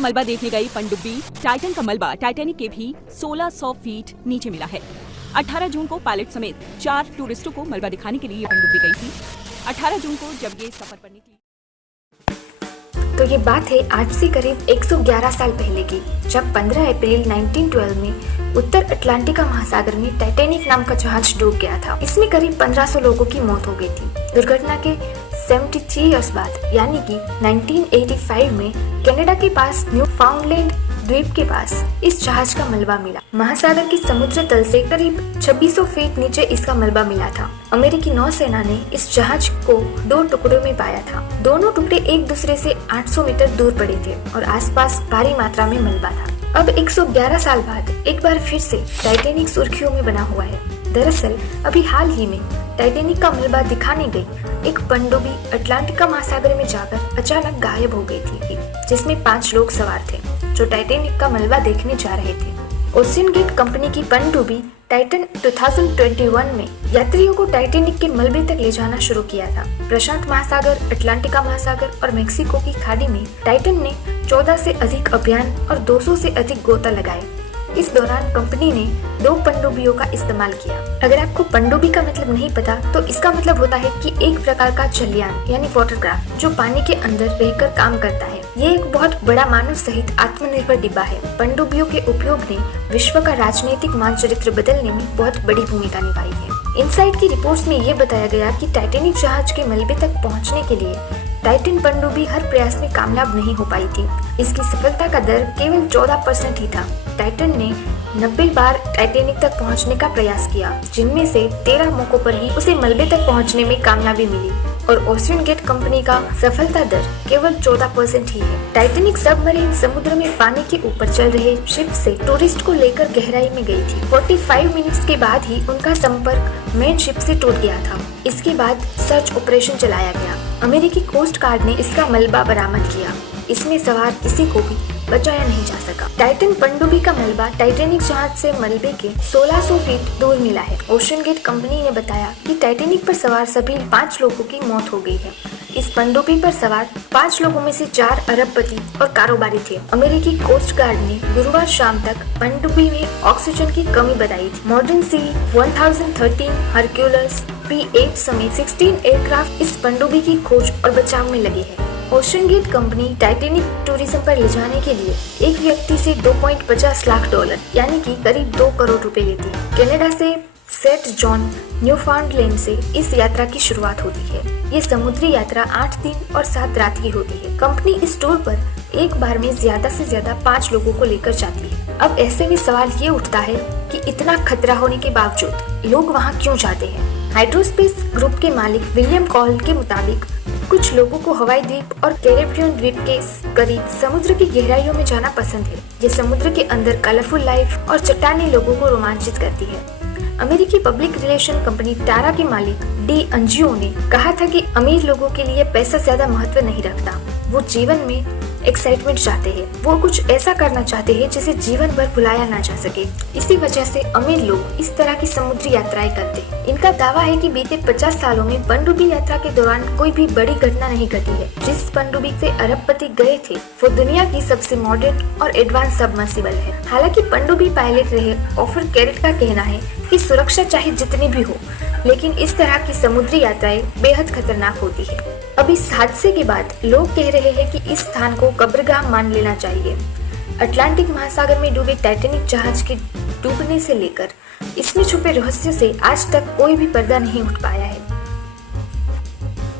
का मलबा देखने गई पनडुब्बी टाइटन का मलबा टाइटैनिक के भी 1600 फीट नीचे मिला है। 18 जून को पायलट समेत 4 टूरिस्टों को मलबा दिखाने के लिए ये पनडुब्बी गई थी। 18 जून को जब ये सफर पर निकली तो ये बात है आज से करीब 111 साल पहले की, जब 15 अप्रैल 1912 में उत्तर अटलांटिका महासागर में टाइटैनिक नाम का जहाज डूब गया था। इसमें करीब 1500 लोगों की मौत हो गई थी। दुर्घटना के 73 इयर्स बाद यानी कि 1985 में कनाडा के पास न्यूफाउंडलैंड द्वीप के पास इस जहाज का मलबा मिला। महासागर की समुद्र तल से करीब 2600 फीट नीचे इसका मलबा मिला था। अमेरिकी नौसेना ने इस जहाज को 2 टुकड़ों में पाया था। दोनों टुकड़े एक दूसरे से 800 मीटर दूर पड़े थे और आसपास भारी मात्रा में मलबा था। अब 111 साल बाद एक बार फिर से टाइटैनिक सुर्खियों में बना हुआ है। दरअसल अभी हाल ही में टाइटैनिक का मलबा दिखाने गई एक पनडुब्बी अटलांटिका महासागर में जाकर अचानक गायब हो गई थी, जिसमें 5 लोग सवार थे जो टाइटैनिक का मलबा देखने जा रहे थे। ओशियन गेट कंपनी की पनडुब्बी टाइटन 2021 में यात्रियों को टाइटैनिक के मलबे तक ले जाना शुरू किया था। प्रशांत महासागर, अटलांटिका महासागर और मेक्सिको की खाड़ी में टाइटन ने 14 से अधिक अभियान और 200 से अधिक गोता लगाए। इस दौरान कंपनी ने 2 पनडुब्बियों का इस्तेमाल किया। अगर आपको पनडुब्बी का मतलब नहीं पता तो इसका मतलब होता है कि एक प्रकार का जलयान यानी वाटरक्राफ्ट जो पानी के अंदर रहकर काम करता है। ये एक बहुत बड़ा मानव सहित आत्मनिर्भर डिब्बा है। पनडुब्बियों के उपयोग ने विश्व का राजनीतिक मानचित्र बदलने में बहुत बड़ी भूमिका निभाई है। इनसाइट की रिपोर्ट्स में ये बताया गया कि टाइटैनिक जहाज के मलबे तक पहुंचने के लिए टाइटन पनडुब्बी हर प्रयास में कामयाब नहीं हो पाई थी। इसकी सफलता का दर केवल 14% ही था। टाइटन ने 90 बार टाइटैनिक तक पहुंचने का प्रयास किया, जिनमें से 13 मौकों पर ही उसे मलबे तक पहुंचने में कामयाबी मिली और ओशियन गेट कंपनी का सफलता दर केवल 14% ही है। टाइटैनिक सबमरीन समुद्र में पानी के ऊपर चल रहे शिप से टूरिस्ट को लेकर गहराई में गई थी। 45 मिनट्स के बाद ही उनका संपर्क मेन शिप से टूट गया था। इसके बाद सर्च ऑपरेशन चलाया गया। अमेरिकी कोस्ट गार्ड ने इसका मलबा बरामद किया। इसमें सवार किसी को भी बचाया नहीं जा सका। टाइटन पनडुब्बी का मलबा टाइटैनिक जहाज से मलबे के 1600 फीट दूर मिला है। ओशियन गेट कंपनी ने बताया कि टाइटैनिक पर सवार सभी 5 लोगों की मौत हो गई है। इस पनडुब्बी पर सवार 5 लोगों में से 4 अरबपति और कारोबारी थे। अमेरिकी कोस्ट गार्ड ने गुरुवार शाम तक पनडुब्बी में ऑक्सीजन की कमी बताई थी। मॉडर्न सी 1013 हरक्यूलस P8 समेत 16 एयरक्राफ्ट इस पनडुब्बी की खोज और बचाव में लगे हैं। OceanGate company Titanic tourism पर ले जाने के लिए एक व्यक्ति से $2.50 लाख यानी कि करीब 2 करोड़ रुपए लेती है। कनाडा से सेंट जॉन न्यूफाउंडलैंड से इस यात्रा की शुरुआत होती है। ये समुद्री यात्रा 8 दिन और 7 रात की होती है। कंपनी इस टूर पर एक बार में ज्यादा से ज्यादा 5 लोगों को लेकर जाती है। अब ऐसे में सवाल ये उठता है कि इतना खतरा होने के बावजूद लोग वहाँ क्यों जाते हैं। हाइड्रोस्पेस ग्रुप के मालिक विलियम कॉल के मुताबिक कुछ लोगों को हवाई द्वीप और कैरेबियन द्वीप के करीब समुद्र की गहराइयों में जाना पसंद है। ये समुद्र के अंदर कलरफुल लाइफ और चट्टानें लोगों को रोमांचित करती है। अमेरिकी पब्लिक रिलेशन कंपनी टारा के मालिक डी अंजियो ने कहा था कि अमीर लोगों के लिए पैसा ज्यादा महत्व नहीं रखता। वो जीवन में एक्साइटमेंट चाहते हैं। वो कुछ ऐसा करना चाहते हैं जिसे जीवन भर भुलाया ना जा सके। इसी वजह से अमीर लोग इस तरह की समुद्री यात्राएं करते हैं। इनका दावा है कि बीते 50 सालों में पनडुब्बी यात्रा के दौरान कोई भी बड़ी घटना नहीं घटी है। जिस पनडुब्बी से अरबपति गए थे वो दुनिया की सबसे मॉडर्न और एडवांस सबमर्सिबल है। हालांकि पनडुब्बी पायलट रहे ऑफर कैरेट का कहना है कि सुरक्षा चाहे जितनी भी हो, लेकिन इस तरह की समुद्री यात्राएं बेहद खतरनाक होती है। अब इस हादसे के बाद लोग कह रहे हैं कि इस स्थान को कब्रगाह मान लेना चाहिए। अटलांटिक महासागर में डूबे टाइटैनिक जहाज के डूबने से लेकर इसमें छुपे रहस्य से आज तक कोई भी पर्दा नहीं उठ पाया है।